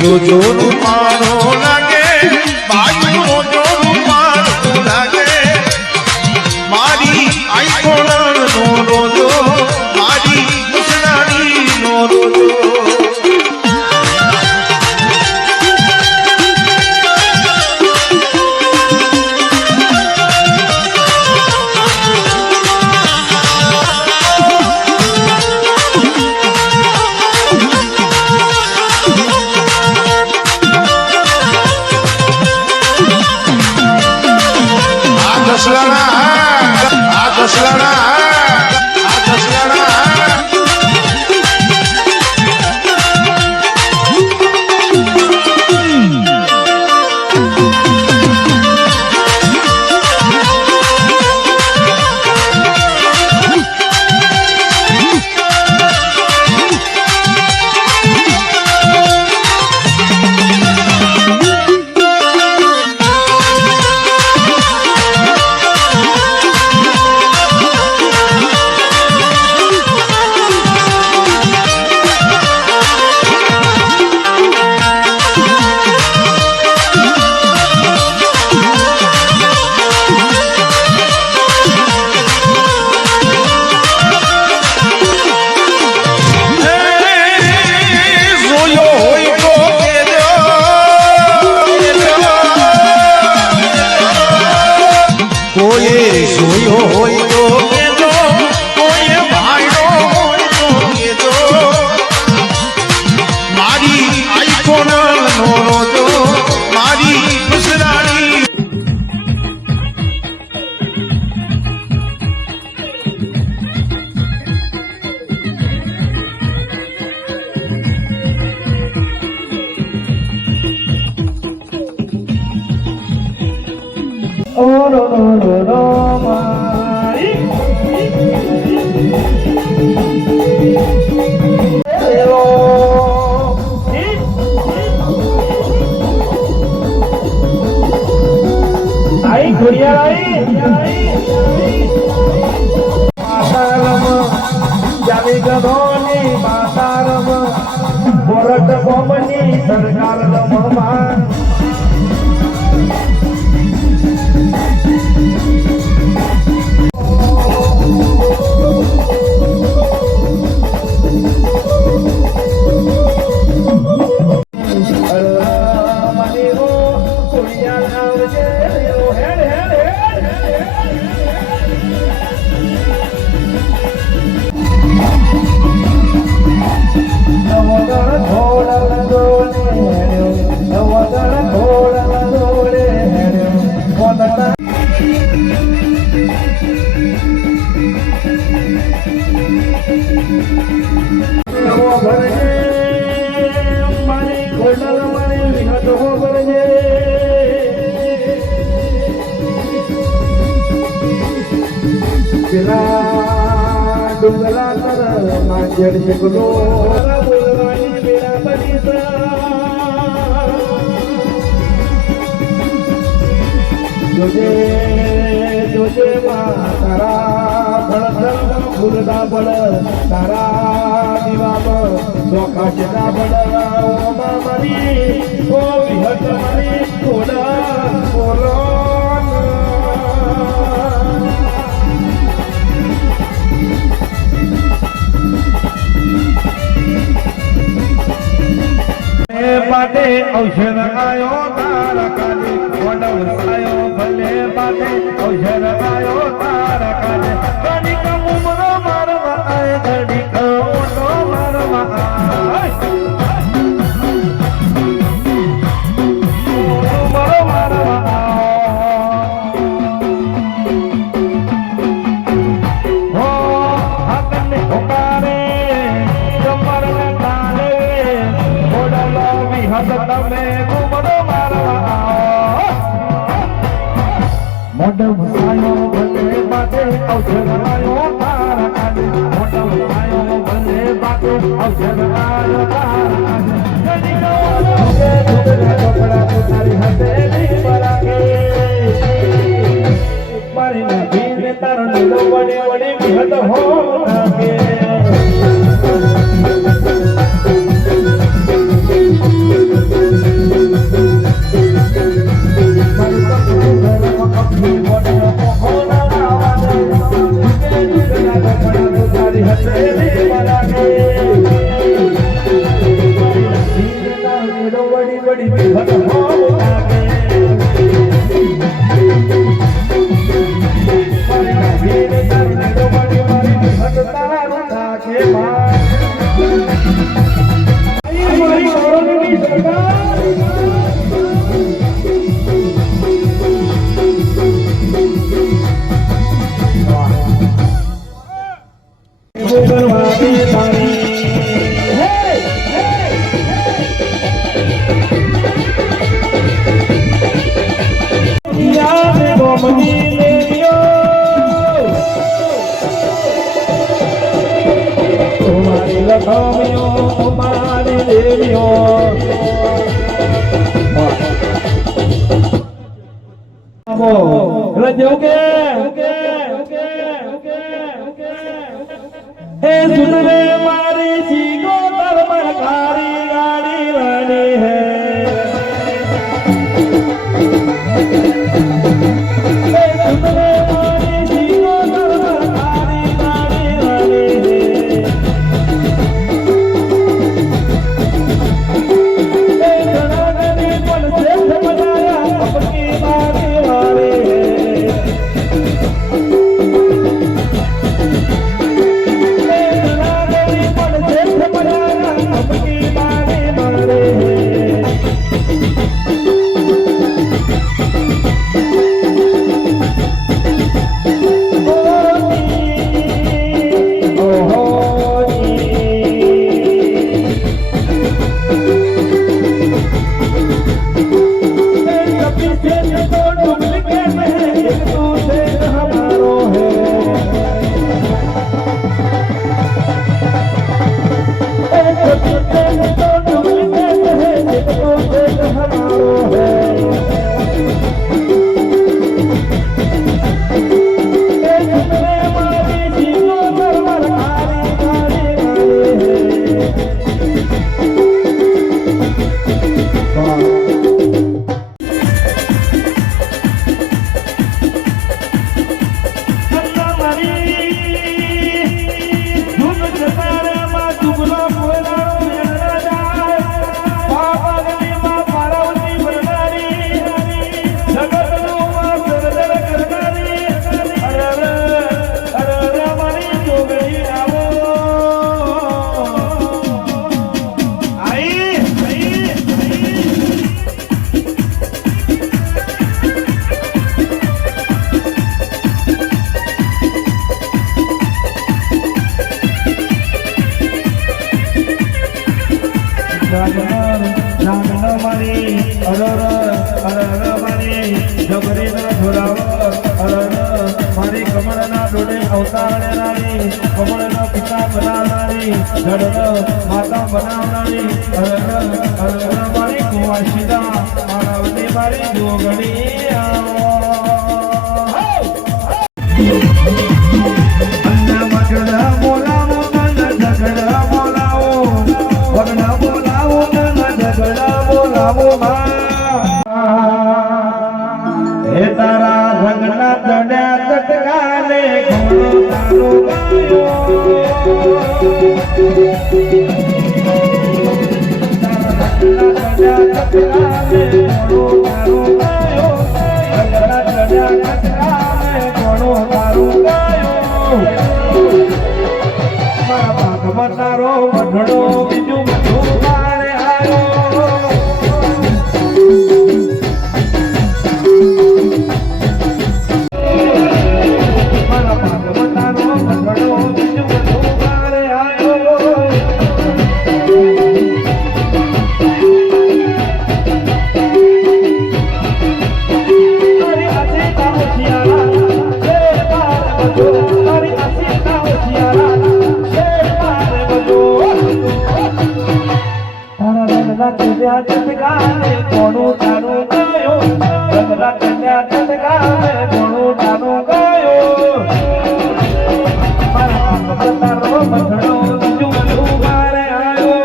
રોજો રૂપારો લાગે બાજુ રોજો રૂપારો લાગે મારી આઈકોણ નો રોજો મારી મુસલાણી નો રોજો સરકાર રમવા ડુંગરા તર માજડ શકલો બોલવાની બેડા બની જોજે જોજે તારા ભળધર ફૂલડા બળ તારા દીવામાં ચોખા ચેડા બળ ઓમાં મારી ઓ વિહત મારી થોડા બોલો बाटे औषध आयो तारा काले वडव सायो भले बाटे औषध आयो तारा काले घड़ी का उमरो मारवा आए घड़ी का ओटो मारवा आए उमरो मारवा हो हाथ में होकारे कमर में ताले ओडला તમે ઘૂમડો મારવા મોઢ વસાયો ભલે બાતે ઔષધ આયો તારા કાલે મોઢ વસાયો ભલે બાતે ઔષધ આયો તારા કાલે કદી નો કપડા તારી હથેલી બરાકે મારી નભી તારો નીલો વડે વડે વિહત હો નાકે દેવીઓ એટલે જેવું કે હે સુન રે મારી જીગો તરમર ખારી ગાડી રાણી હે હે સુન રે મારી જીગો તરમર ખારી ગાડી રાણી હે હે જનાગની પણ શેઠ બનાયા અપકી બારી વાળી હે માતા બનાવનારી મારી કુંવાશીદા માનવની મારી જોગણી બોલાવો ઝઘડા બોલાવો વગડા બોલાવો ઝઘડા બોલાવો હે તારા રંગના ચડ્યા ચટકાને ઘોડો તારો વઢડો બીજું બધું મારે આવ્યો કોણું તારું ગયો રંગલા કન્યા ચટકાને કોણું તારું ગયો મારા તારો મધડો બીજું બધું મારે આવ્યો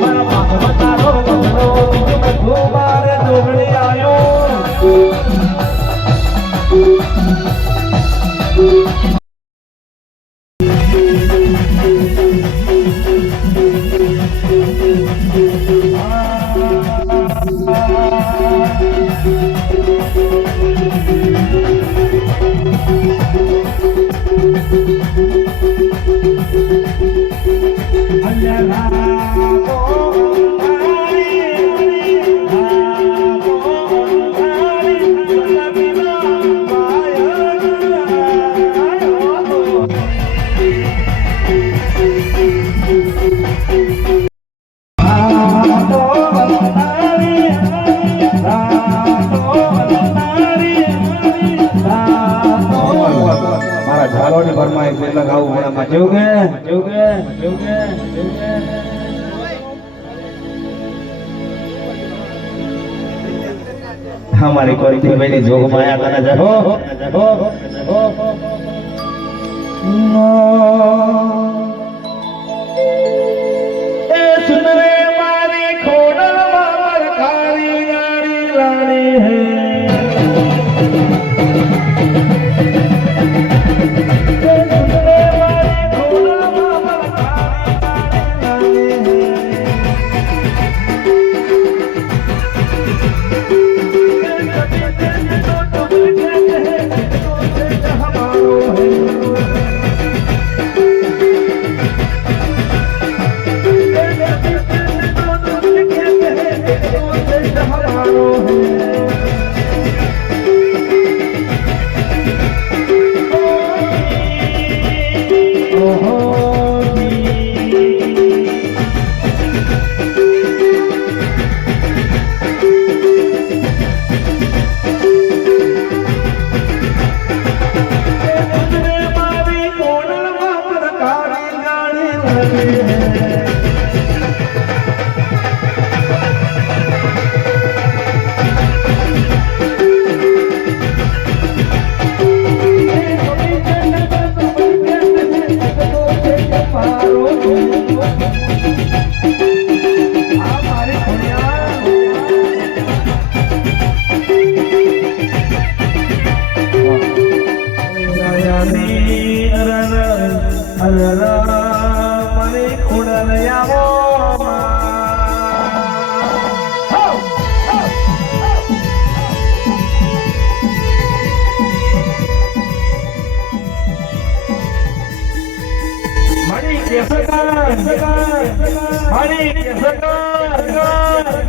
મારા તારો મધડો બીજું બધું મારે જોગણી આવ્યો ઝાલોની ફરમાઈશ એટલે ગાવું મોડામાં જેવું કે हमारी कोई थी मेरी जोग माया करना जहो ए सुन रे मारी खोडल मामर कारी यारी रानी है ए सुन रे मारी खोडल मामर कारी यारी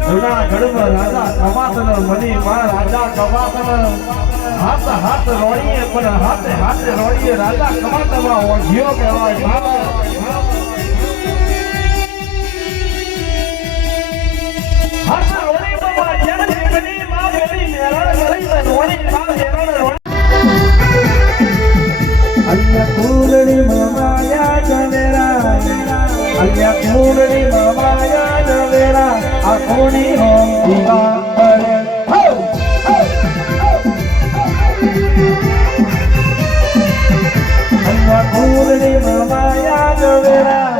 જૂનાગઢમાં રાજા કવાતન મની માં રાજા કવાતન હાથ હાથ રોડીએ પણ હાથે હાથે રોડીએ રાજા કવાતનમાં ઓઢિયો કહેવાય હાથ રોડી બાબા જેને મની માં બેટી મેરા ગળી રોડી માં જેને રોડી અલ્યા કુલડી માયા જનેરા અલ્યા કુલડી માયા જનેરા આ કોની હો દીવા કરે હો અલ્યા કુલડી માયા જનેરા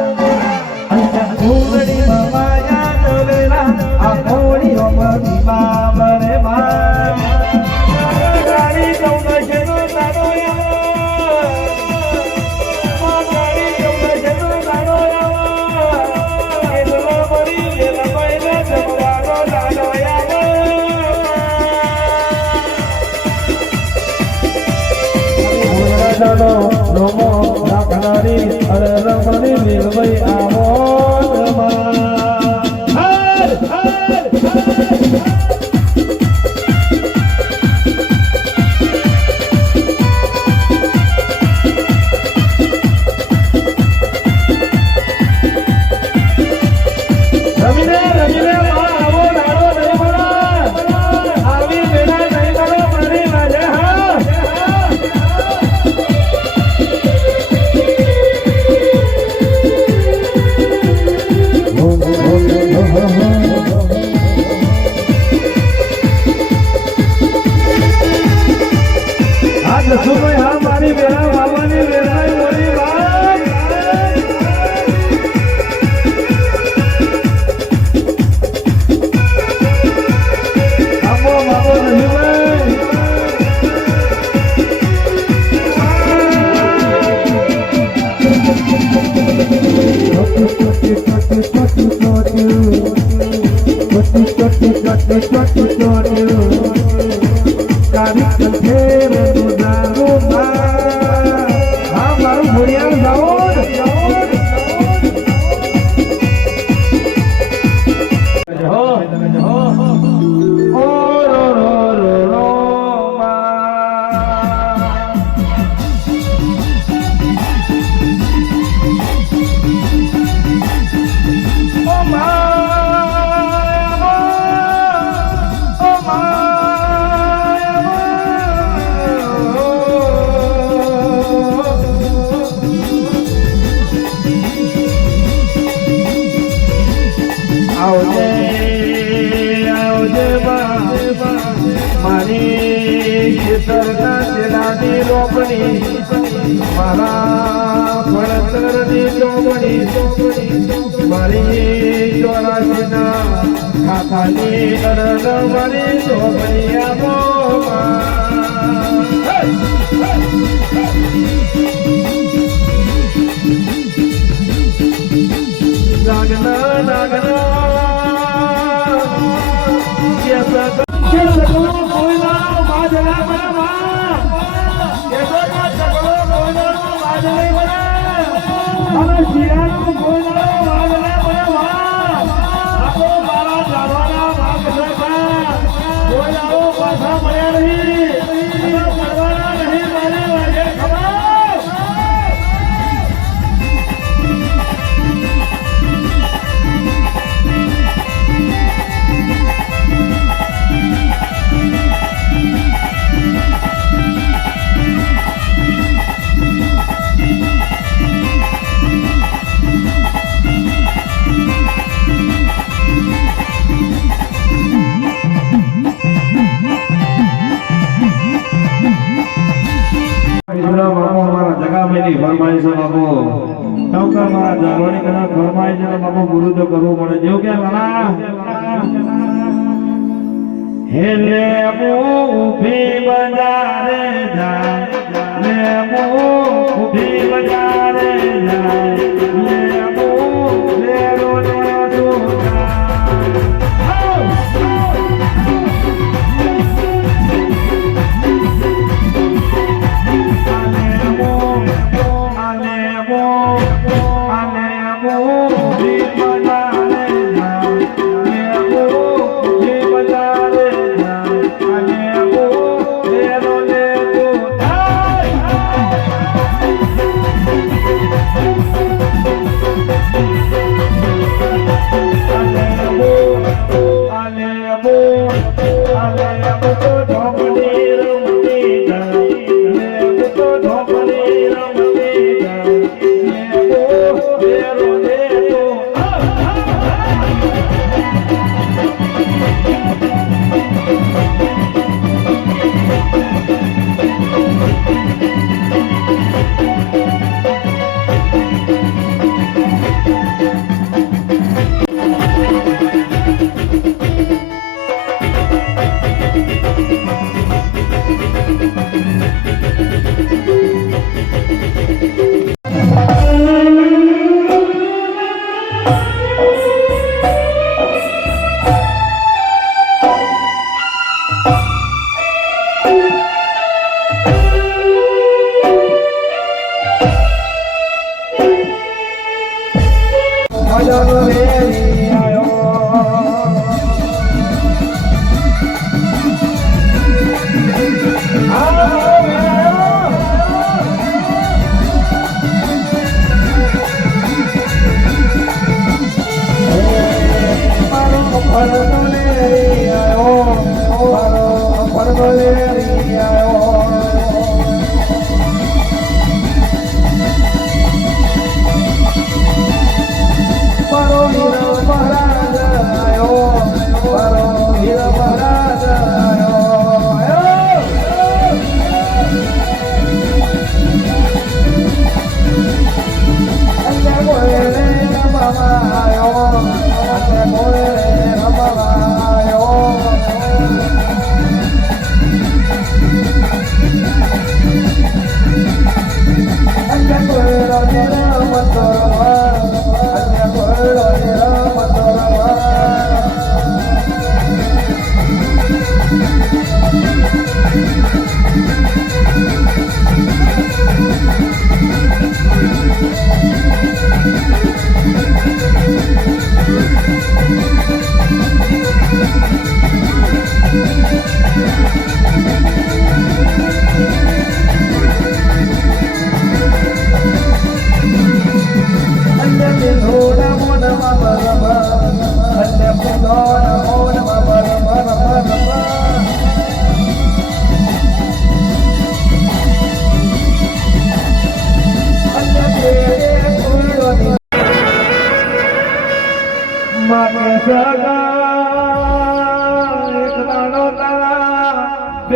અલ્યા કુલડી માયા જનેરા આ કોની હો દીવા કરે માં ગાડી દઉં શેનો તારો Romo Rakanari Ada Ramani Nilvai Amodama Hai Hai Ramine Ramine Ma Amo Naro Nahi Mara Avi Mera Nahi Mara Mari Raja Ha सुनो यहाँ मारी बेरा बाबा ने बेरा मोरी बात बाबो बाबो नहीं मैं ચોપડી મારા પડતરની ચોપડી મારી ચોરાસીના ખાતાની અરજ મારી ચોપડી આપો નાગના નાગના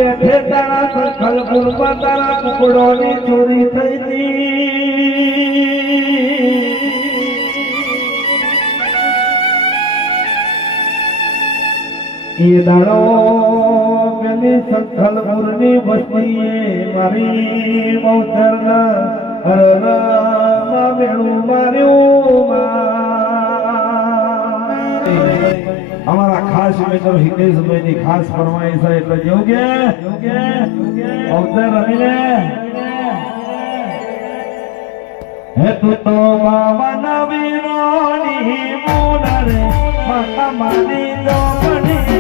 બેઠે તારા સખલ ગુણમાં તારા કુકડોની ચોરી થઈ હતી એ દાડો પેલી સખલ ગુણની વસ્તીએ મારી મૌતરના હરનામાં વેણું માર્યું અમારા ખાસ મિત્રો હિતેશભાઈની ખાસ ફરમાઈશ છે એટલે યોગ્ય અવસર રમીને હે તું તો બાબા વીરોની મુનરે માતા મારી જોપડી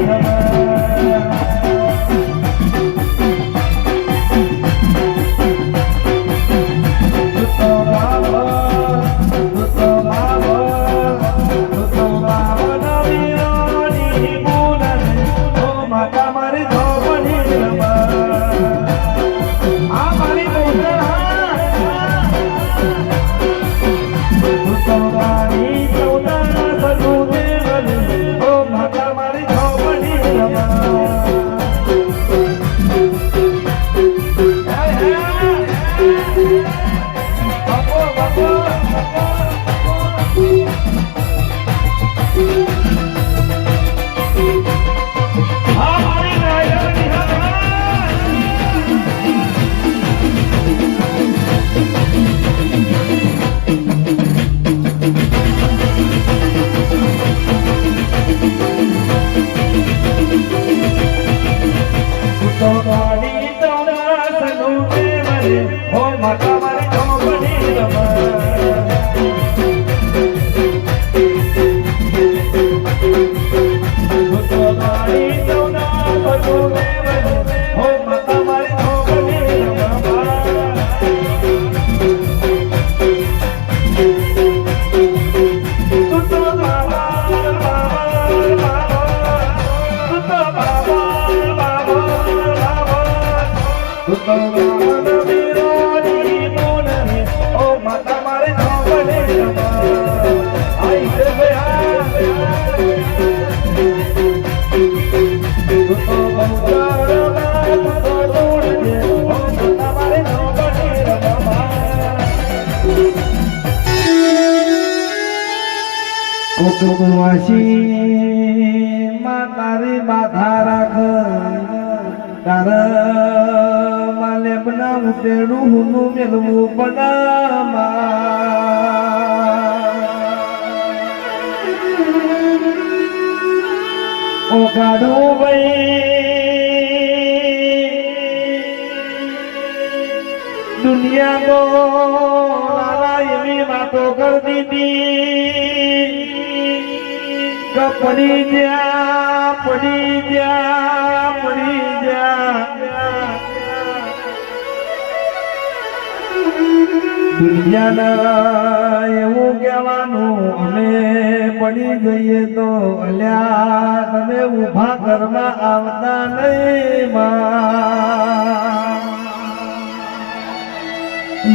કુટુંબવાસી માં તારી બાધા રાખ તાર માલે બના ઉતેડું હુનું મેલવું બનામાં ઓ ગાડું ભાઈ દુનિયા તો લાલા એવી વાતો કરી દીધી પડી જા દુનિયાના એવું કહેવાનું અમે પડી જઈએ તો અલ્યા તમે ઊભા કરવા આવતા નહીં માં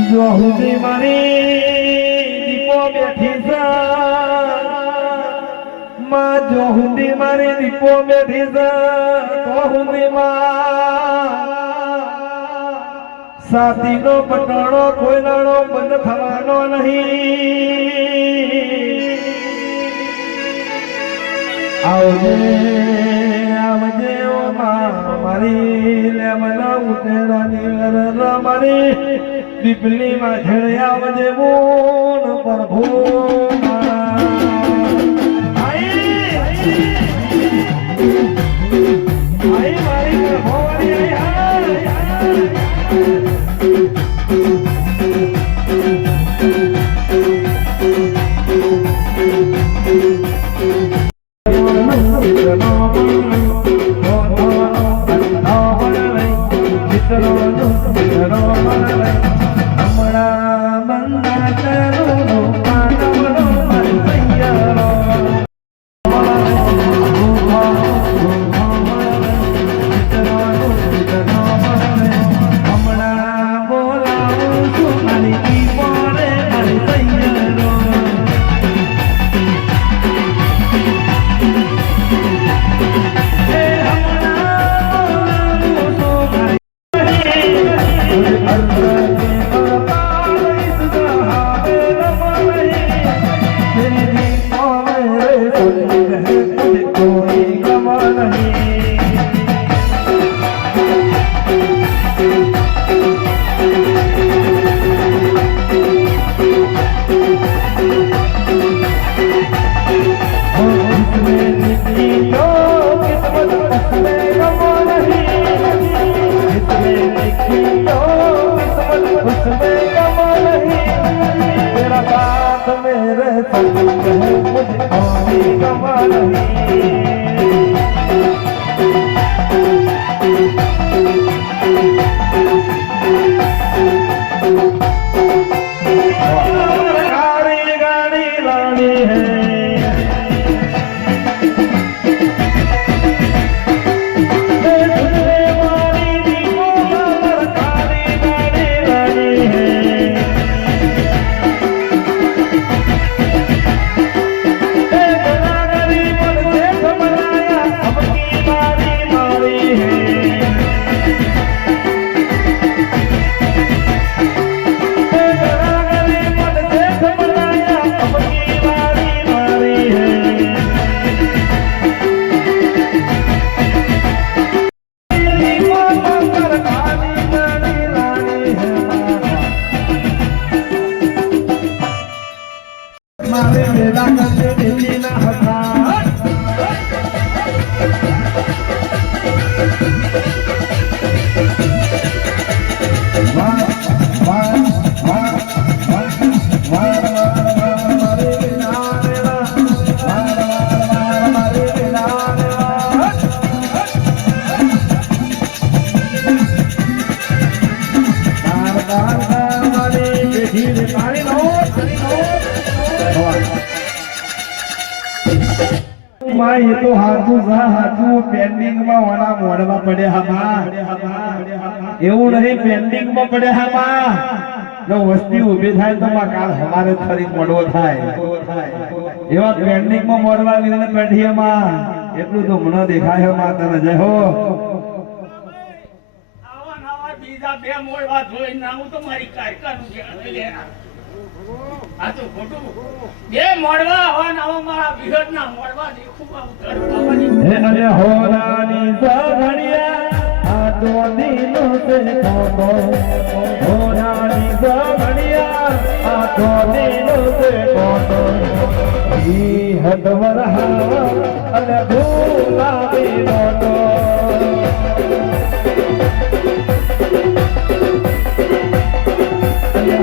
જો સુધી મારી દીપો બેઠી છે માં જો હુંદી મારી દીપો બેઠી છે તો હુંદી માં સાતીનો પટાણો કોઈ નાણો બંધ થવાનો નહીં આવજે ઓ માં મારી લે મને ઉતેડાની વરર મારી દીપલી માં છેડે આવજે બોન પ્રભુ હમણાં બંધા કરું साथ मेरे संग है मुझको भी गम नहीं गाड़ी गाड़ी लानी है માય તો હાથું પેન્ડિંગ માં ઓના મોડવા પડ્યા હા એવું નહીં પેન્ડિંગ માં પડ્યા હા જો વસ્તી ઊભી થાય તો માં કાલ હવારે ફરી મોડવો થાય એવા પેન્ડિંગ માં મોડવા લીધે બેઠી માં એટલું તો મને દેખાય માં તને જય હો આવા નવા બીજા બે મોડવા જોઈને આવું તો મારી કારકાનું છે આ તો ખોટું બે મોડવા આવા નવા મારા વિહત ના મોડવા દેખું હે અને હોરાની સગણિયા આ તો દીનો સે કોકો હોરાની સગણિયા આ તો દીનો સે કોકો ઈ હદવર હા અને ભૂલા બેનો તો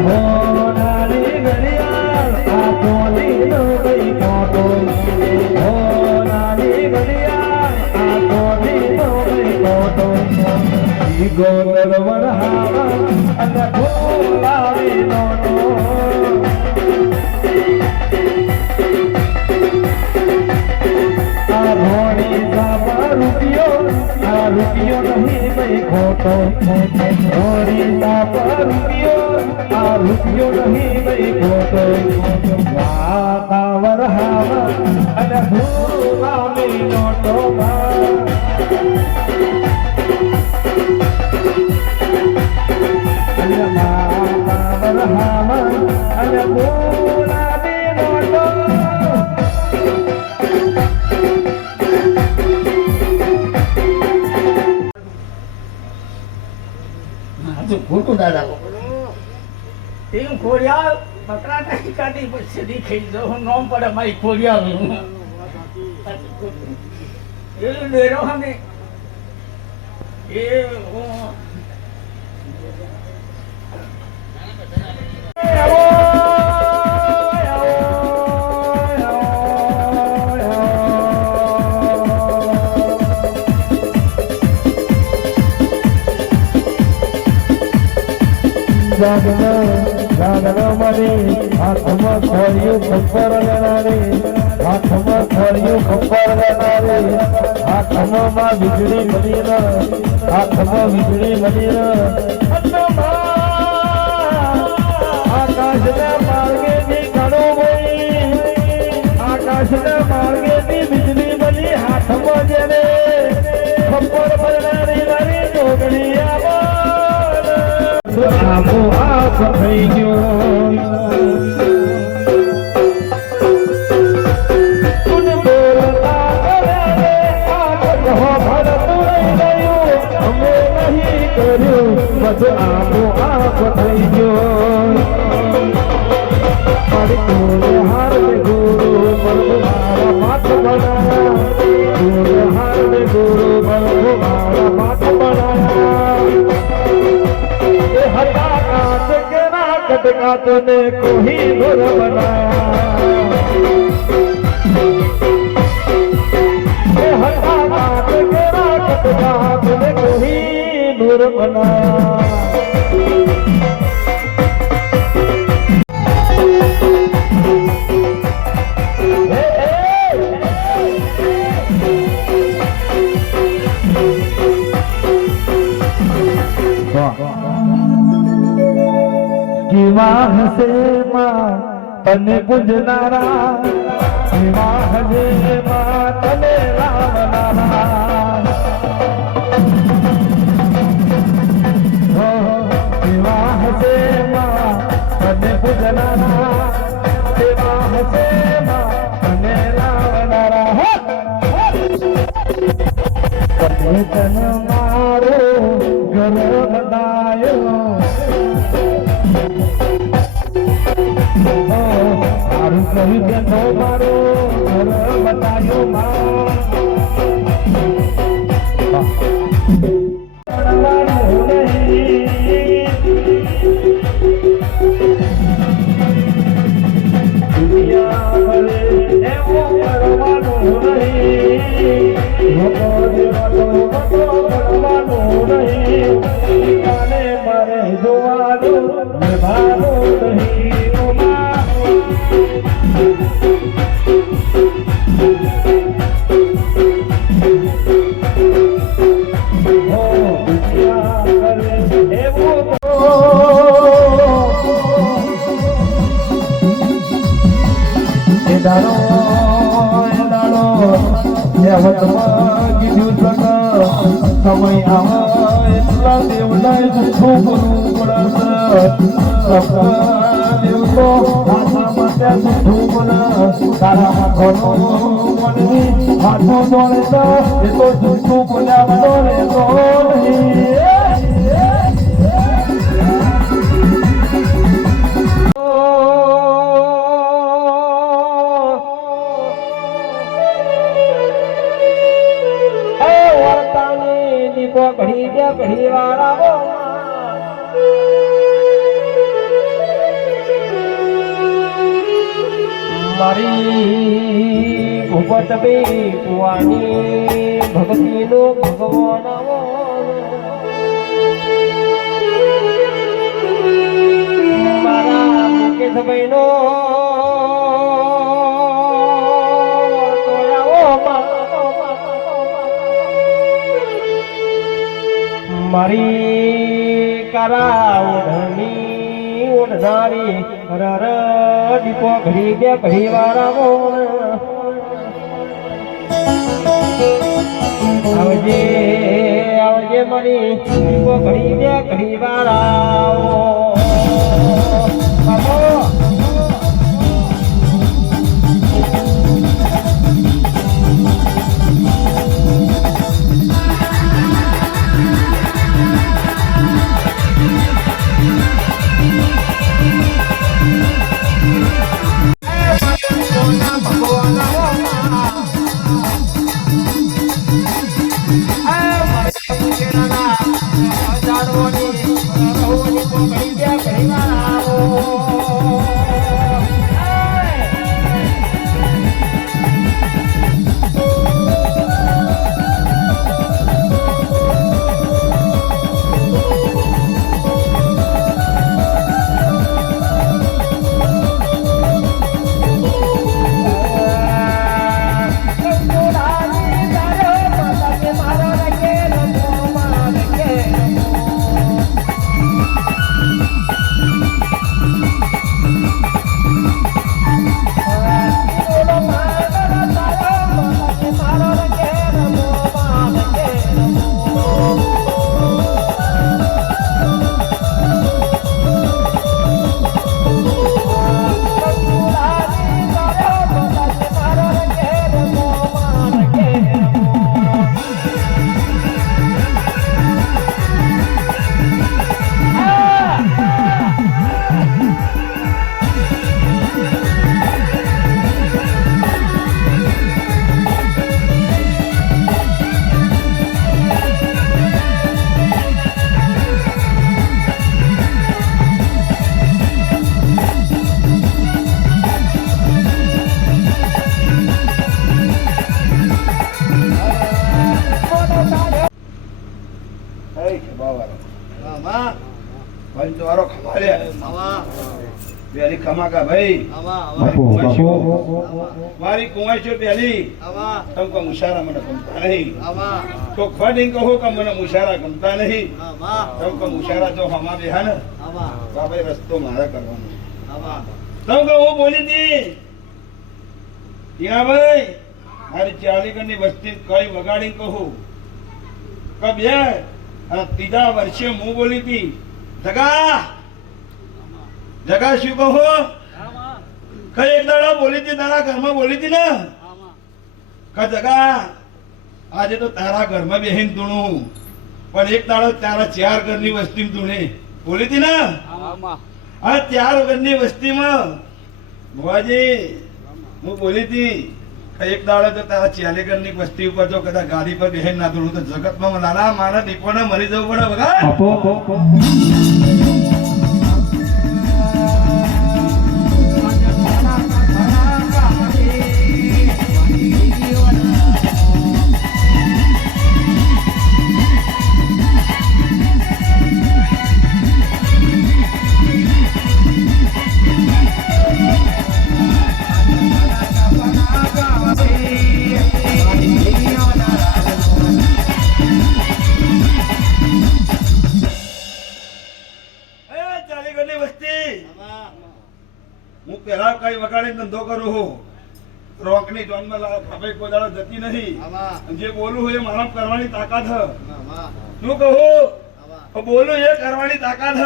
હોરાની ગણિયા આ તો દીનો સે કોકો ગોદર વરહાવા અને ભૂલાવી નોનો આ ભોળી સાપા રૂપિયો નહીં ભાઈ ખોટો ભોળી સાપા રૂપિયો નહીં ભાઈ ખોટો વાતા વરહાવા અને ભૂલાવી નોટો ખોટું દાદા એમ ખોડિયાલ બકરા નહીં કાઢી પછી દેખાઈ જો નોમ પડે મારી ખોડિયાલ એ ડેરો અમે એ જાગનો મરી હાથમાં ખોળ્યું ખબર લેનારી હાથમાં ખોળ્યું ખબર લેનારી હાથમાં વીજળી બની હાથમાં વીજળી બની આકાશના માર્ગેથી ઘણો બોલી આકાશના માર્ગેથી વીજળી બની હાથમાં જેને ખબર પડનારી મારી જોગણી આવો આપ થઈ ગયો તું બોલતા કરે આપ કહો ભરતું ગયું અમે નહીં કર્યું બધું આવો આપ થઈ ગયો મારી હાર ગુરુ પ્રભુ મારા માથ બનાયા હાર ગુરુ પ્રભુ મારા માથ બનાયા હટા કાચ કે ના कटका तूने कोही नूर बनाया हटा बात तेरा कटका तूने कोही नूर बनाया વિવાહ છે માં તને પૂજનારા વિવાહ છે માં તને લાવનારા વિવાહ છે માં તને પૂજનારા વિવાહ છે માં તને લાવનારા તને તન મારો ઘર બનાયો કહી કે નો મારો ઘર બતાયો દુનિયા ભલે એવો કરવાનો નહીં કરવાનો નહીં મારે જોવાનું નિભાવવાનું નહીં સમય આવે એટલા દેવડાય જૂઠું કરવું પડશે દેવતો આશામાં ત્યાં જૂઠું બને તારા હાથોનો મનની હાથો દોડે તો એ તો જૂઠું બોલ્યા દોડે તો નહીં ઘડી ગયા ઘડી વાળા મારી ભૂપત બે કુવાની ભક્તિ નો ભગવાન મારા મુકેશભાઈ નો મારી કરા ઓઢણી ઓઢનારી રર દીપો ઘડી ગયા ઘડી વાળા આવજે આવજે મારી દીપો ઘડી ગયા ઘડી વાળા જાડવાની પેલી ખમાકા ભાઈ બાપુ બાપુ મારી કુંવાઈ છે પેલી તમ કો મુશારા મને ગમતા નહીં તો ખોડીને કહો કે મને મુશારા ગમતા નહીં તમ કો મુશારા જો હમા બેહા ને બાબા રસ્તો મારે કરવાનો તમ કો હું બોલી હતી ત્યાં ભાઈ મારી ચાલીગઢની વસ્તી કઈ વગાડીને કહું કે બે અને ત્રીજા વર્ષે હું બોલી હતી જગા જગા શું કહો કઈ એક દાડા બોલી હતી તારા ઘરમાં બોલી હતી ને કે જગા આજે તો તારા ઘરમાં બેહીન ધૂણું પણ એક દાડો તારા 4 ઘરની વસ્તી ધૂણે બોલી હતી ને આ 4 ઘરની વસ્તીમાં ભુવાજી હું બોલી હતી કે એક દાડો તો તારા 4 ઘરની વસ્તી ઉપર જો કદાચ ગાડી પર બેહીન ના ધૂણું તો જગતમાં નાના મારા દીપોને મરી જવું પડે બગા બાપુ હું પેલા કઈ વગાડે ધંધો કરું છું રોકની જોનમાં ખબર કોઈ દાડો જતી નહીં જે બોલું હું એ મારા કરવાની તાકાત હ શું કહું બોલું એ કરવાની તાકાત હ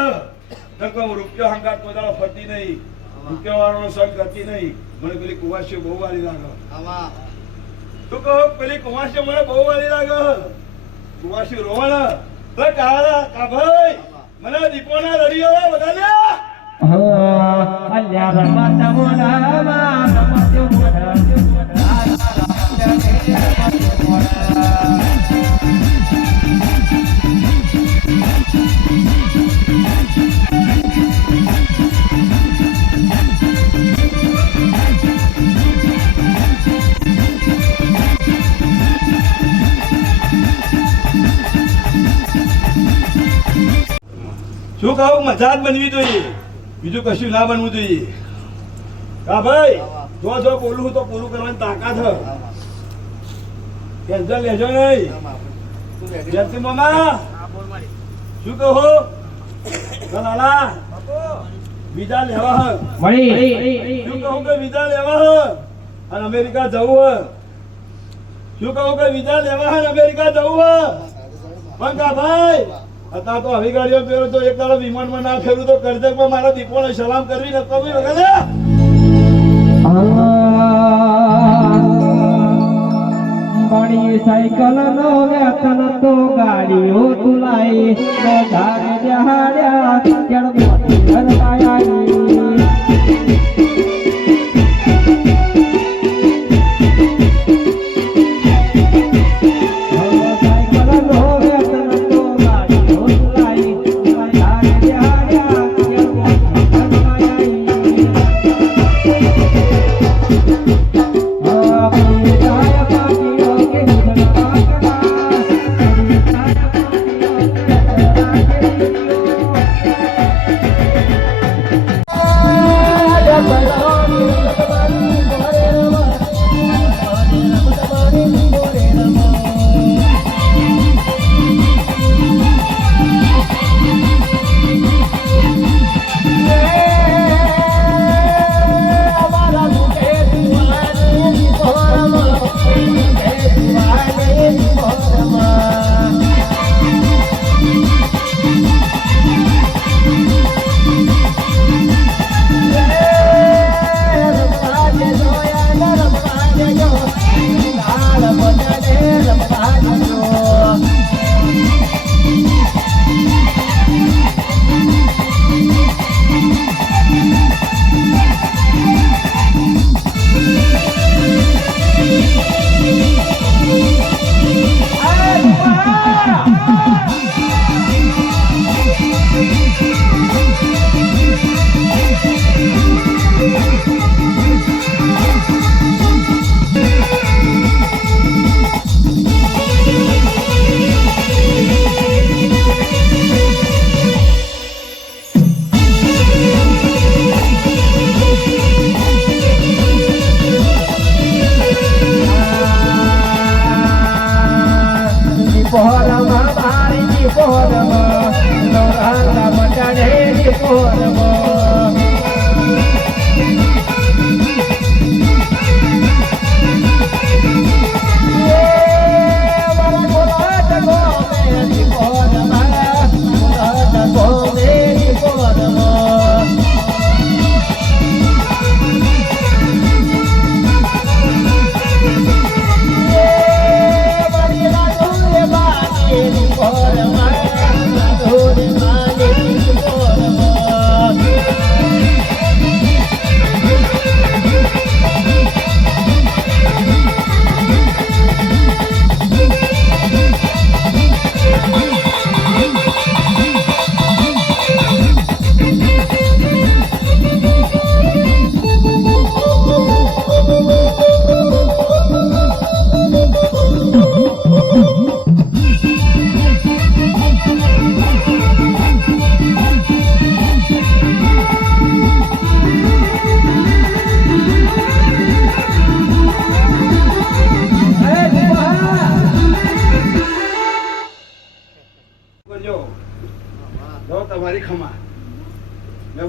કહું રૂપિયો હંગાત કોઈ દાડો ફરતી નહીં રૂપિયો વાળો સંગ કરતી નહીં મને પેલી કુવાસીઓ બહુ વાળી લાગે તું કહો પેલી કુવાસીઓ મને બહુ વાળી લાગે કુવાસીઓ રોવાના કા ભાઈ મને દીપોના રડીઓ બધા અલ્યા રમત મોઢામાં રમત શું કહું મજા જ બનવી જોઈએ બીજું કશું ના બનવું જોઈએ હા ભાઈ જો બોલું તો પૂરું કરવાની તાકાત હ ટેન્શન લેજો નહીં જયંતિ મામા શું કહો લાલા વિઝા લેવા હ શું કહું કે વિઝા લેવા હ અને અમેરિકા જવું હ શું કહું કે વિઝા લેવા હ અને અમેરિકા જવું હ પણ કા ભાઈ અત્યારે તો આવી ગાડીઓ પહેરો તો એક દાડો વિમાનમાં ના ફેરું તો કરજકમાં મારા દીપોને સલામ કરવી નતો વગેરે બડી સાયકલ નો વેતન તો ગાડીઓ તુલાઈ ધારે જહાડ્યા જળ મોતી ઘરવાયા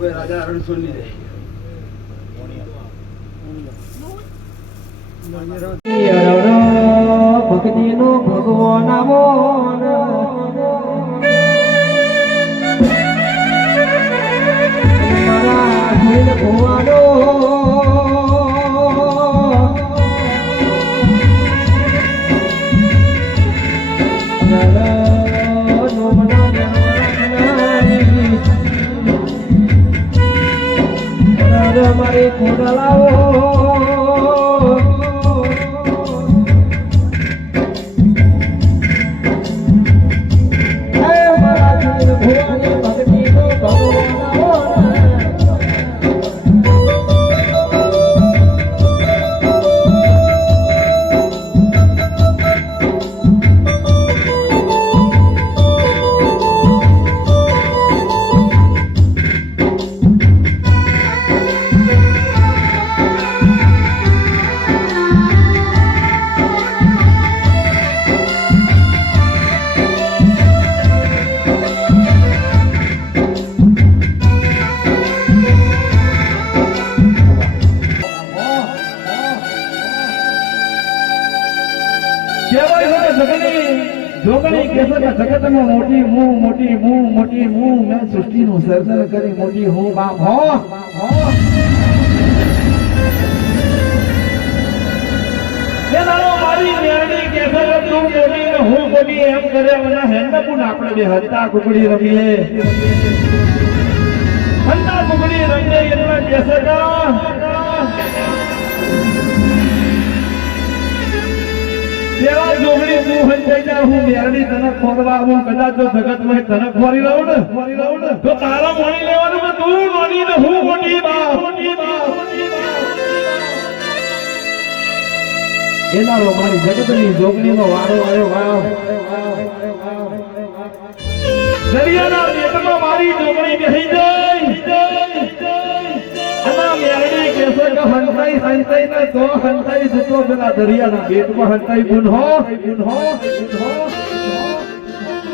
હવે રાજા રણછોડની રહી ભક્તિનો ભગવાન મોન મારા દિલ ભુવાનો મારી ખોડલાઓ સૃષ્ટિનું સર્જન કરી મોટી હું બાપ હો મારી મેરડી કેસર તું મોટી ને હું મોટી એમ કરે મને હેન્ડપુન આપણે બે હંતા કુકડી રમીએ હંતા કુકડી રમીએ એટલા કેસર કેવા જોગણી તું હંતાઈ જા હું મેરડી તને ખોરવા હું કદાચ જો જગતમાં તને ખોરી લઉં ને તો તારા મોણી લેવાનું કે તું મોની ને હું મોટી બાપ એનારો મારી જગતની જોગણીનો વારો આવ્યો દરિયાના પેટમાં મારી જોગણી બેસી જાય અના મેરડી કેસે કે હંતાઈ ને તો હંતાઈ જતો પેલા દરિયાના પેટમાં હંતાઈ ગુનહો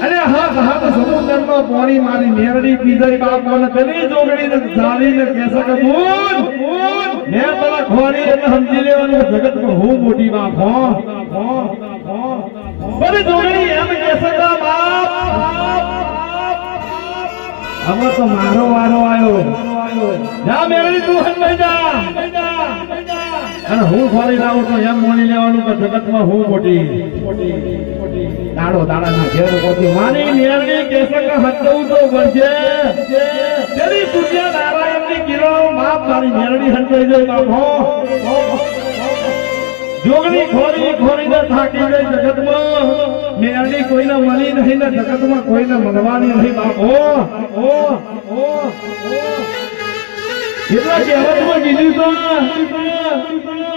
અરે હા તો સમુદ્રમાં પાણી મારી મેરડી પીજાઈ બાપ મને પેલી જોગણી ને જાળીને કેસે કે બુન મેં તને ખોરી એટલે સમજી લેવાનું જગતમાં હું મોટી બાપ હો બધી જોગણી એમ કેસે કે બાપ હવે તો મારો વારો આવ્યો જા મેરડી તું હંતાઈ જા અને હું ખોરી લાવું તો એમ મોણી લેવાનું કે જગતમાં હું મોટી દાડાના ઘેર પોતી માની મેરડી કેસે કે હંતવું તો પડશે તેરી સૂર્ય નારાયણની કિરો માપ મારી મેરડી હંતાઈ જાય બાપ હો જોગણી ખોરી ને થાકી ગઈ જગતમાં મેરડી કોઈને મળી નહીં ને જગતમાં કોઈને મળવાની નહીં બાપ હો એટલા કહેવતમાં કીધું તો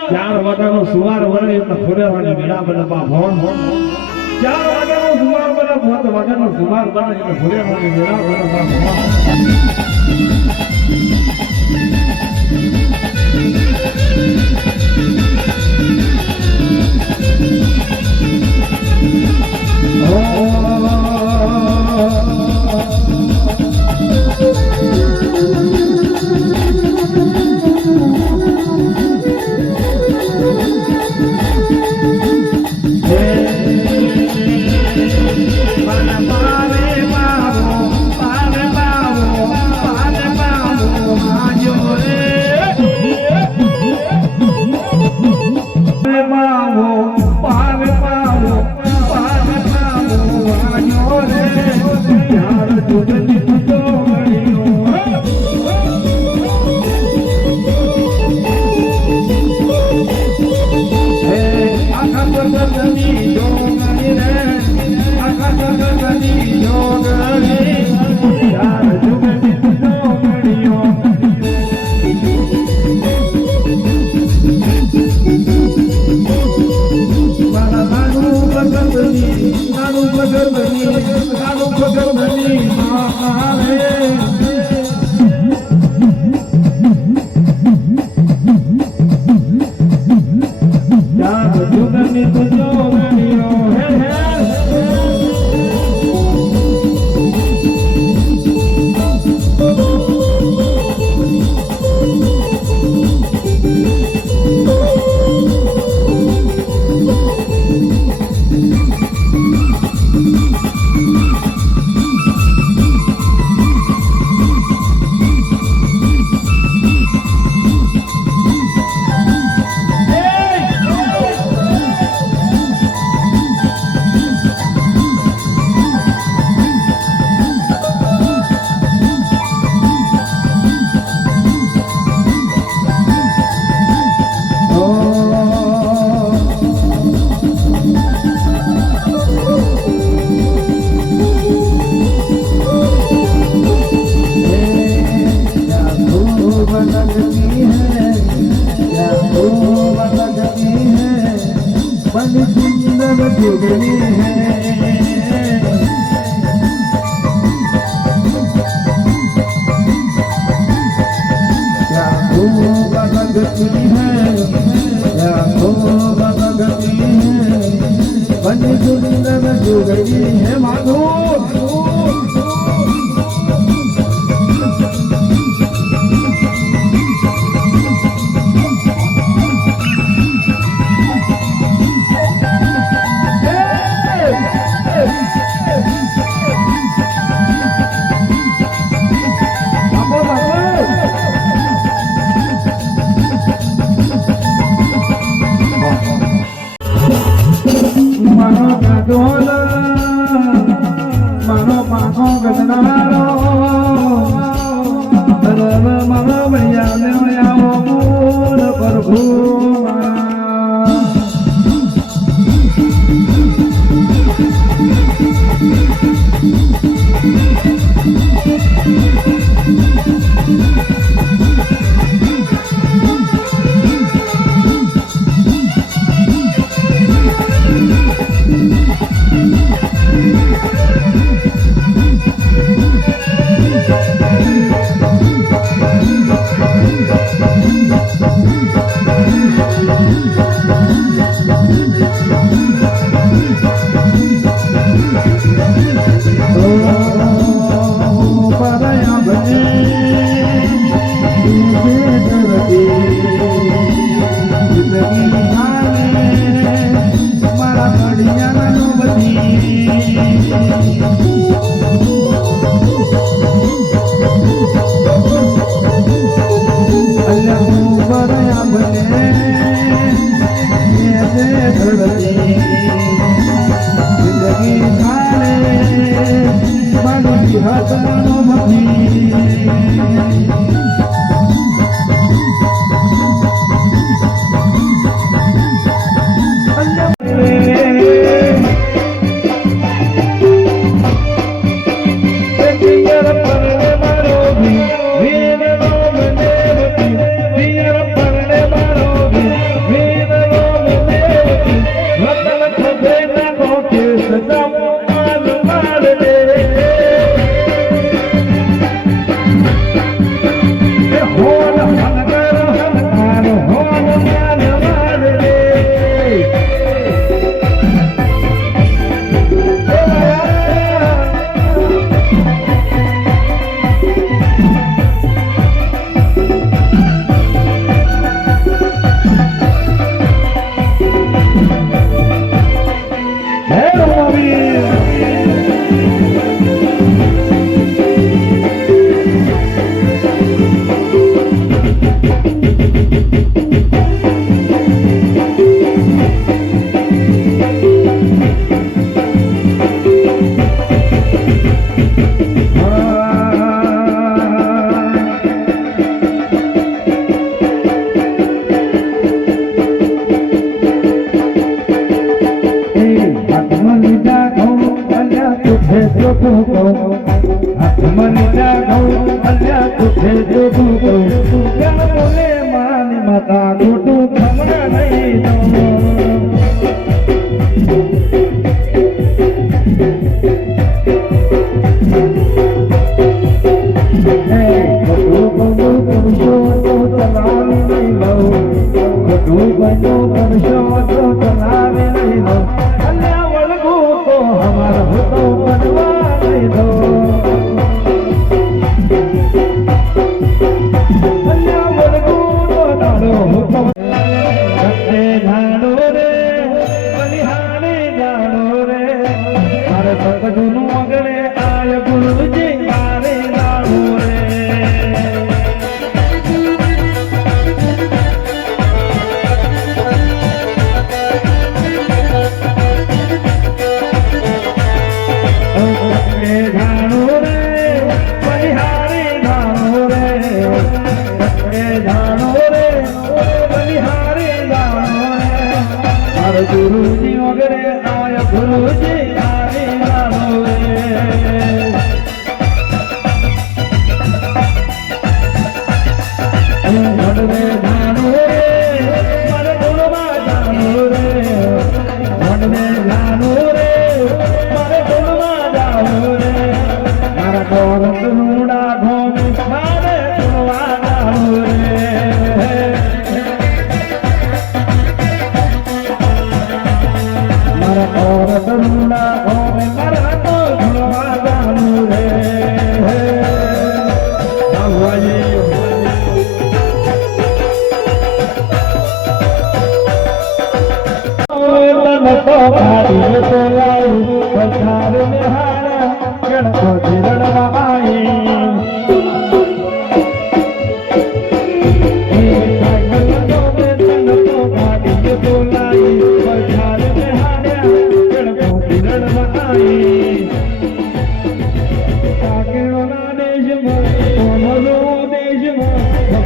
4 વાગ્યાનો સુવાર વરે એટલે ખોરેવાની મેળા બને બાપ હો 4 વાગ્યાનો સુવાર બને 5 વાગ્યાનો સુવાર બને એટલે ખોરેવાની મેળા બને બાપ હો लगती है क्या खूब लगती है बड़ी सुंदर जुगली है क्या खूब लगती है क्या खूब लगती है बड़ी सुंदर जुगली है माधो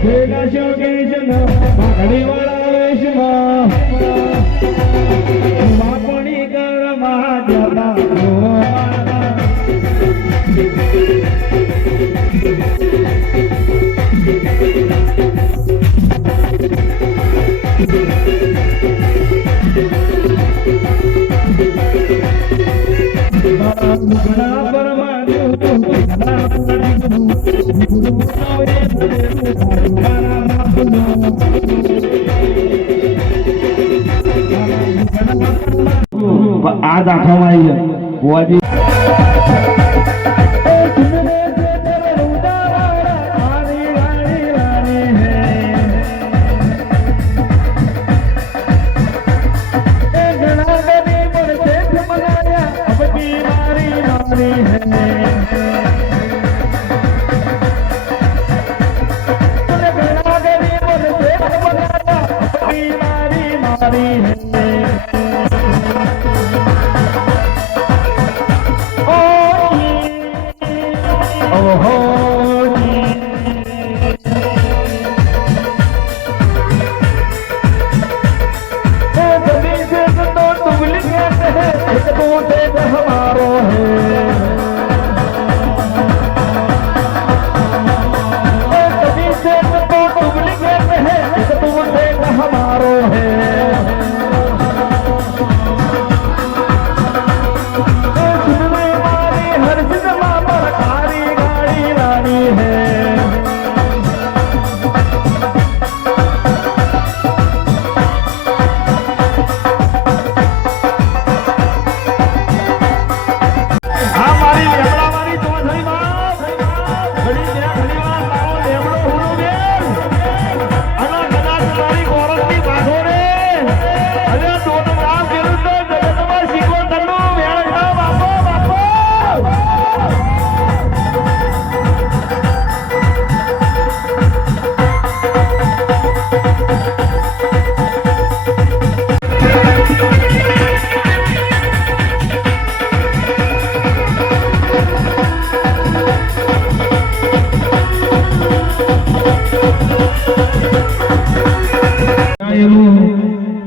ભેગાશો કૃષ્ણ પાઘડીવાળા વેશમાં વાપણી કરમાં જતા ઘણા પરમાણ્યું આ દાખવામાં આવી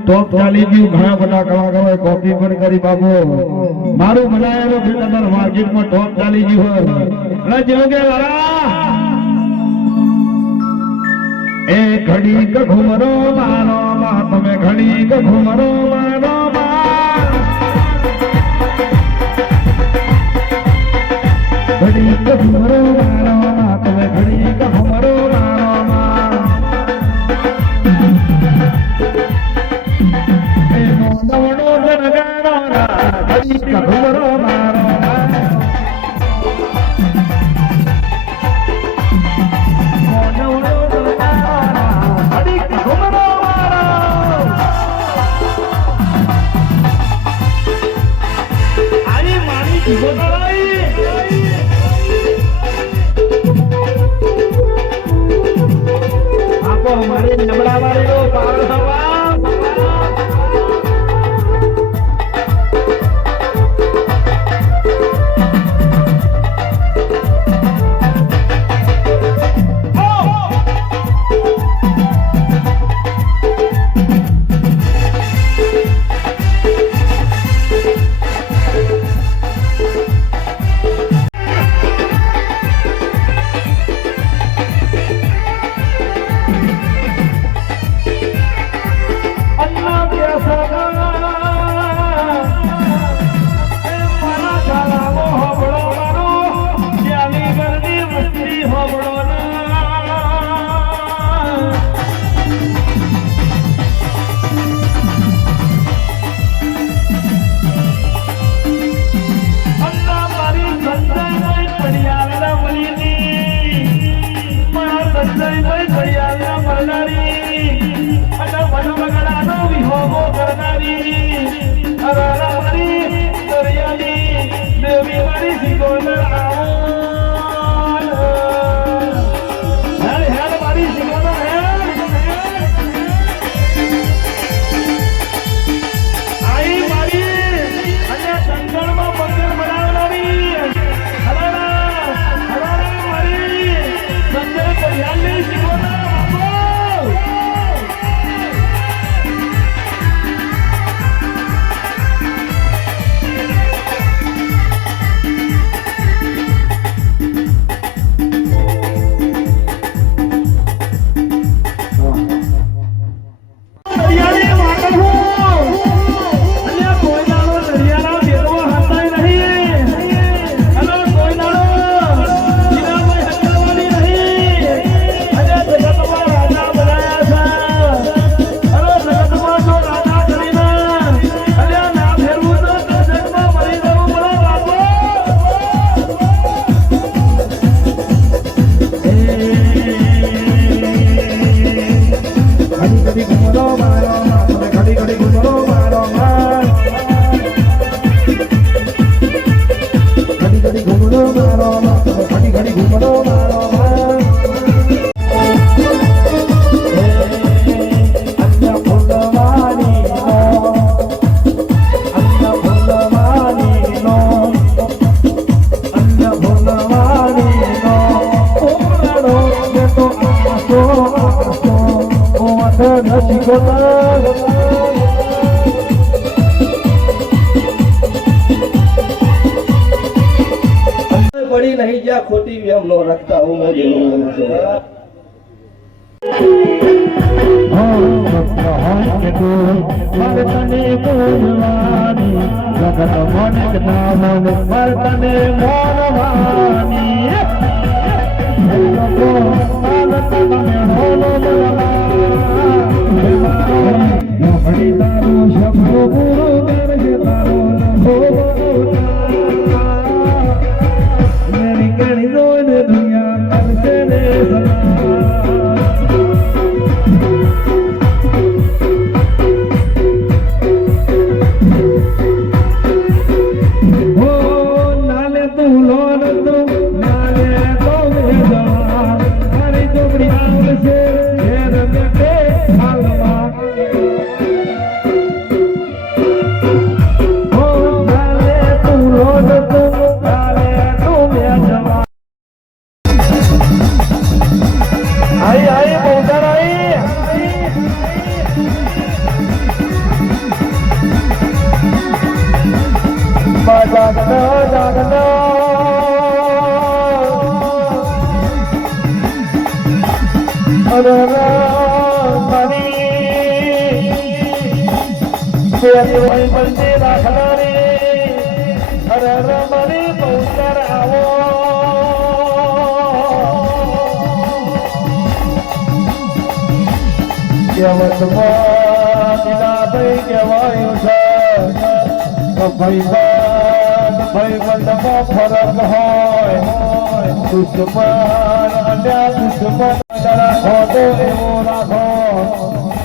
ટોપ ચાલી ગયું. ઘણા બધા કલાકારોએ કોપી પણ કરી બાબુ. મારું બનાવેલું ફિલ્મ માર્કેટમાં ટોપ ચાલી ગયું હોય જેવું કે એ ઘડી ઘુમરો મારો માં તમે ઘડી ઘુમરો મારો ઘડી ઘુમરો મારો માં તમે ઘડી ઘુમરો ઘુમરો મારો આની મારી જીવો આપો મારી નબળા વાળીનો પાવર થવા ઘડી ઘૂમરો મારો માં તમે ઘડી ઘડી ઘૂમરો મારો માં ઘડી ઘડી ઘૂમરો મારો માં તમે ઘડી ઘડી ઘૂમરો મારો માં પડી નહીં જ્યાં ખોટી વેમ નો રખતા હું જેવું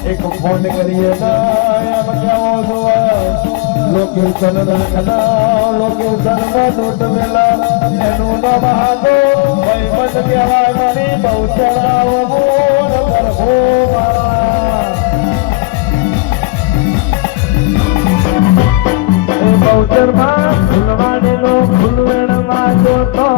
એક ફોન કરીએ લોકેશન રાખના લોકેશન નોટ મેલા એનું નામ હાથો ભાઈ બંધ કહેવાય મારી બહુ ચડાવો બોલ કરવો બહુચરમાં ફૂલવાડીનો ફૂલવેણમાં જોતો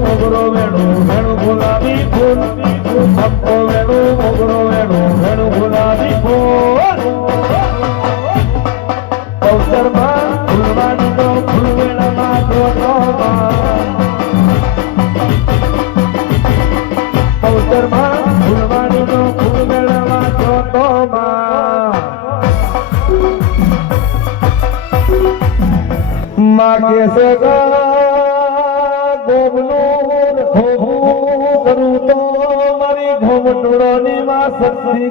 મોગરો વેણું વેણું ગુલાબી ફૂલ અપ્પો વેણું મોગરો વેણું વેણું ગુલાબી ફૂલ બહુચરમાં ફૂલવાડીનો ફૂલવેણમાં જોતો બહુચરમાં ફૂલવાડીનો ફૂલવેણમાં જોતો માં કેસે ગોબનું ખોબું કરું તો મારી ઘોમટોળોની માં શક્તિ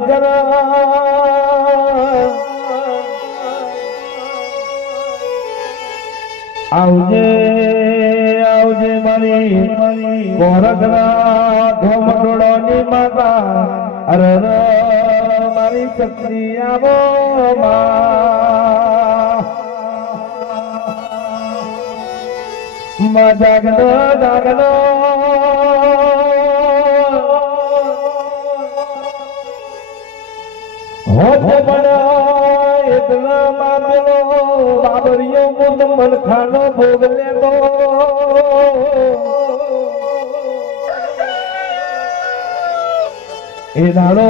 આવજે આવજે મારી કોરગના ઘોમટોળોની માતા અરે મારી શક્તિ આવો માં જાગનો જાગનો હોત બના એટલા મામેલો બાબરીઓ મુંદ મનખાનો ભોગ લેતો એ દાડો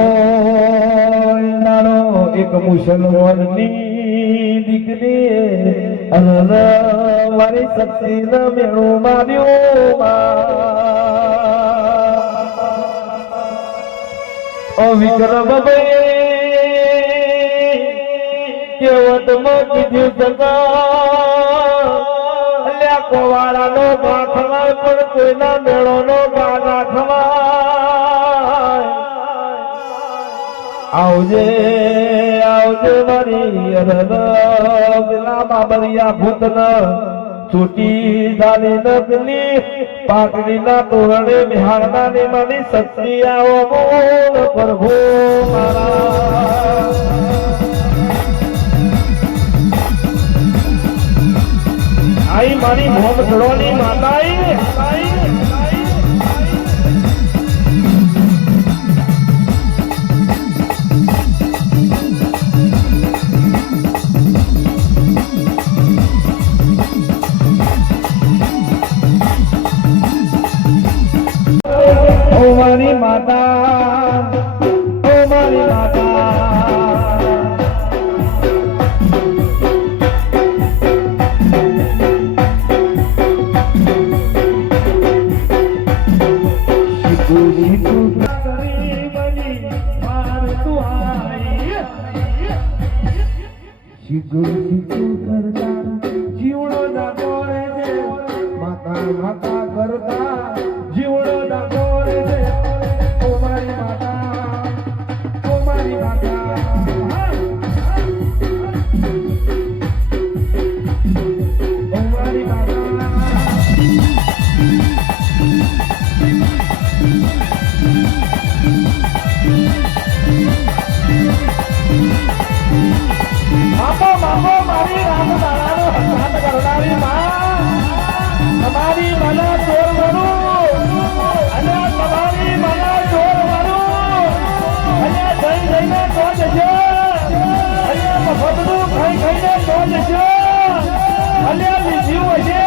એક મુસલમાનની દીકરી મારી શક્તિ ન મેળું માર્યો વિક્રમ ભાઈ કેવત કીધું જગા કોવાળા નો ગા ખવાય પણ કોઈના મેળો નો ગા ના ખવાય આવજે આવજે મારી પેલા બાબરિયા ભૂત છૂટી જાની નદલી પાટડી ના તોરણે બિહારના ની મની શક્તિ આવો બોલ પ્રભુ મારા આઈ મારી ભોમ ધડોની માતાઈ ઓ મારી માતા ઓ મારી માતા શીખું શીખું કરી બની માર તું આઈ શીખું શીખું કરતા જીવડો ના કોરે છે માતા માતા કરતા જીવડો ના કોરે છે ઓ મારી માતા ઓ મારી માતા ઓ મારી માતા બાપો બાપો મારી રામ દાડાનો હસાત કરનારી માં તમારી મને ચોર વરું અને તમારી મને ચોર વરું અને જઈ જઈને તો જશે અને મફતનું ખાઈ ખાઈને તો જશે અને બીજું હશે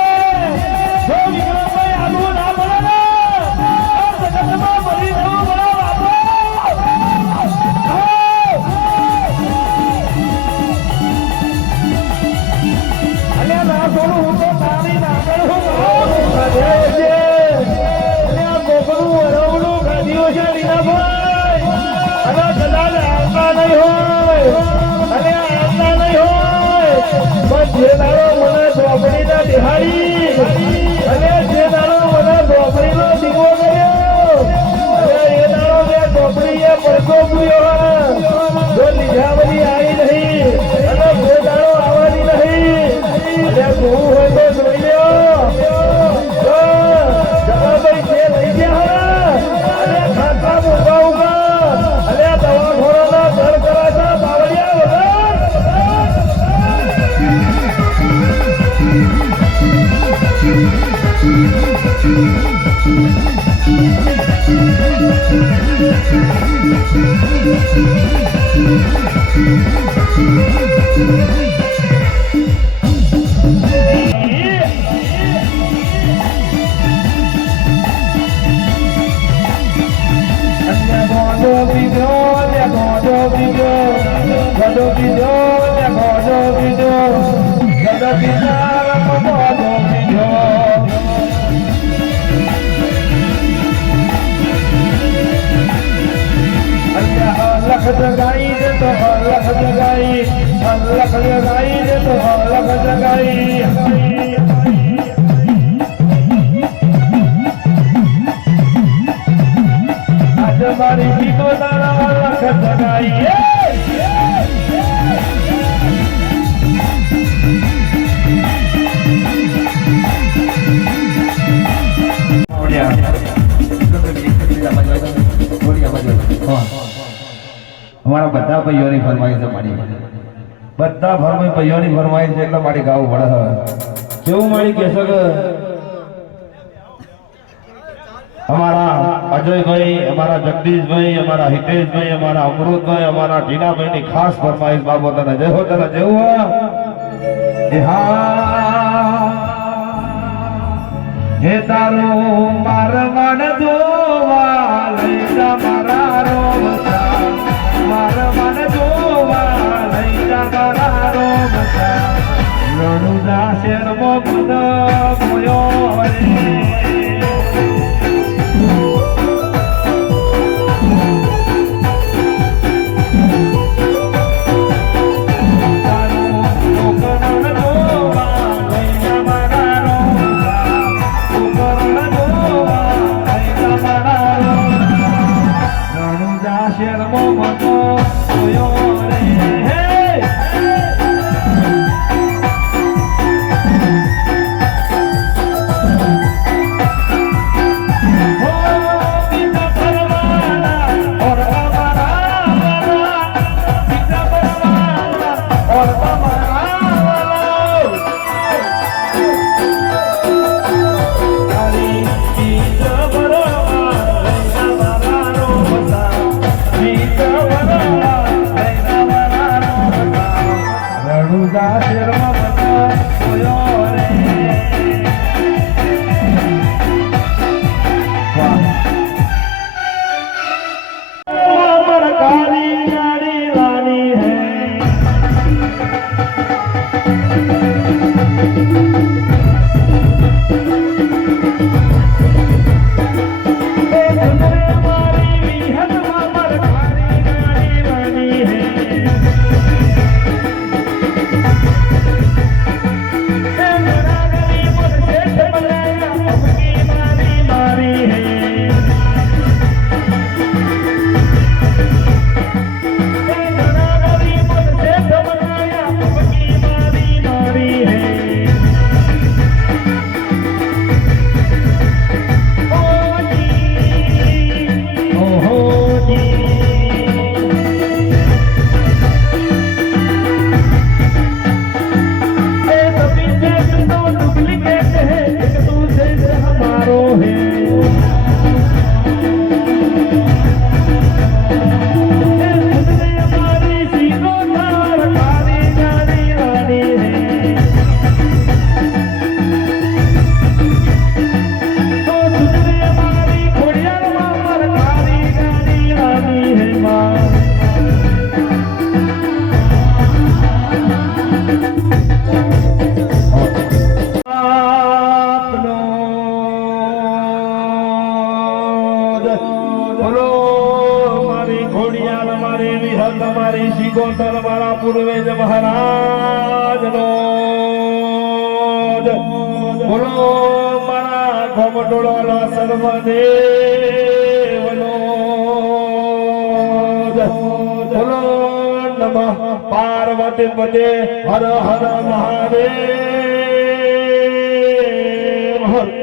જો વિક્રમભાઈ આનું ના મળે ને આ જગતમાં મરી જવું પડે બાપો અને ના છોડું હું તો તારી નાગર હું ખાધ્યો છે અને આ ગોકરું વરવડું ખાધ્યું છે લીલાભાઈ અને કદાચ આવતા નહીં હોય અને આવતા નહીં હોય પણ જે દાડો મને ચોપડીના બિહારી અને જે દાડો મને ચોપડીનો દીવો કર્યો અને એ દાડો મેં ચોપડીએ પડકો પૂર્યો જો લીધાવરી આવી નહીં અને જે દાડો આવવાની નહીં અને જોવું હોય તો જોઈ લ્યો જગાભાઈ જે લઈ ગયા અને ખાતા મોટા ઉભા અને દવાખોરોના ઘર કરાતા બાવળિયા વગર લખ જગાઈ દે તો લખ જગાઈ લખ જગાઈ દે તો લખ જગાઈ આજે મારી ગીતો તારા લખ જગાઈ અમારા બધા ભાઈઓની ફરમાઈશ છે મારી બધા ભાઈઓની ફરમાઈશ છે એટલે મારી ગાવું પડે કેવું મારી કહેશો કે અમારા અજયભાઈ અમારા જગદીશભાઈ અમારા હિતેશભાઈ અમારા અમૃતભાઈ અમારા ટીનાભાઈ ની ખાસ ફરમાઈશ બાબતને જય હો તને જેવું હે તારું માર મન જોવા લઈ જા મારા રોમતા માર મન જોવા લઈ જા મારા રોમતા રણુદા શેર મોગુદ મોયો હરે एक दूसरे से हमारो है हमारी सीखो तार काली गाड़ी रानी है तो तुझने हमारी खोड़ियार मामर काली गाड़ी रानी है माँ બોલો મારી ખોડિયાર મારી વિહત મારી શિકોતર મારા પૂર્વેજ મહારાજનો બોલો મારા ખમટોળો સર્વદેવનો બોલો નમઃ પાર્વતી પતે હર હર મહાદેવ હર